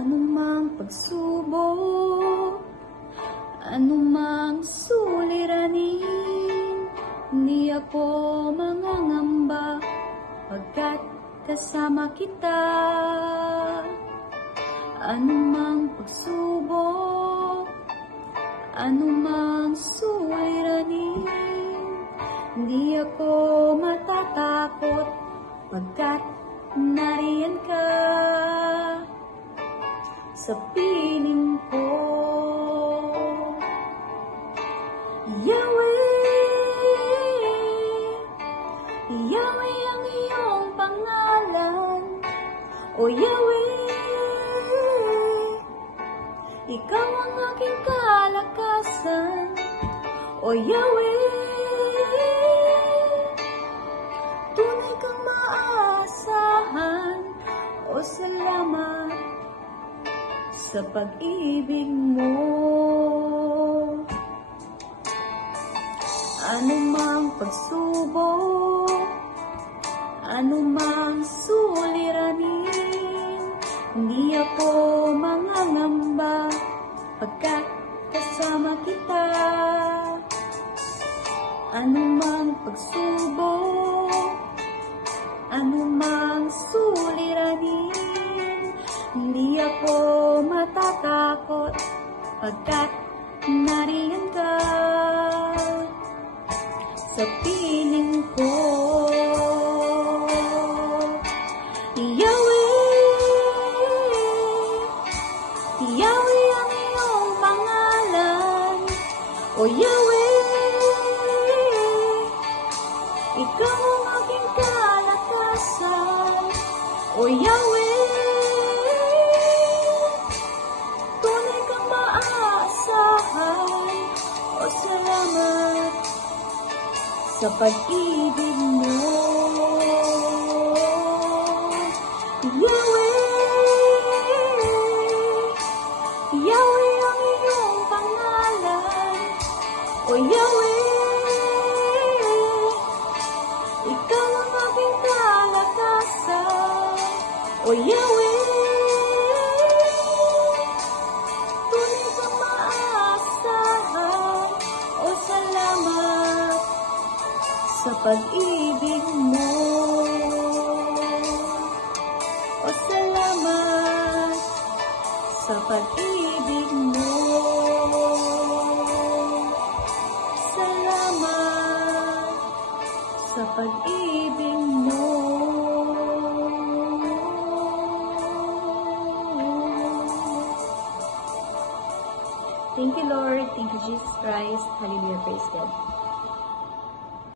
Anumang pagsubok, anumang suliranin, hindi ako mangangamba pagkat kasama kita. Anumang pagsubok, anumang suliranin, hindi ako matatakot pagkat nariyan ka sa piling ko. Yahweh, Yahweh ang iyong pangalan. O Yahweh, ikaw ang aking kalakasan. O Yahweh, tunay kang maaasahan. O salamat sa pag-ibig mo. Anumang pagsubok, anumang suliranin, hindi ako mangangamba pagkat kasama kita. Anumang pagsubok, anumang suliranin, hindi ako matatakot pagkat nariyan ka sa piling ko. Yahweh, Yahweh ang iyong pangalan. O Yahweh, ikaw ang aking kalakasan. O Yahweh, tunay kang maaasahan. O salamat sa pag-ibig mo. Yahweh, Yahweh ang iyong pangalan. O Yahweh, ikaw ang aking kalakasan. O Yahweh, tunay kang maaasahan. O salamat sa pag-ibig mo. O salamat sa pag-ibig mo. Salamat sa pag-ibig mo. Thank you, Lord. Thank you, Jesus Christ. Hallelujah. Praise God.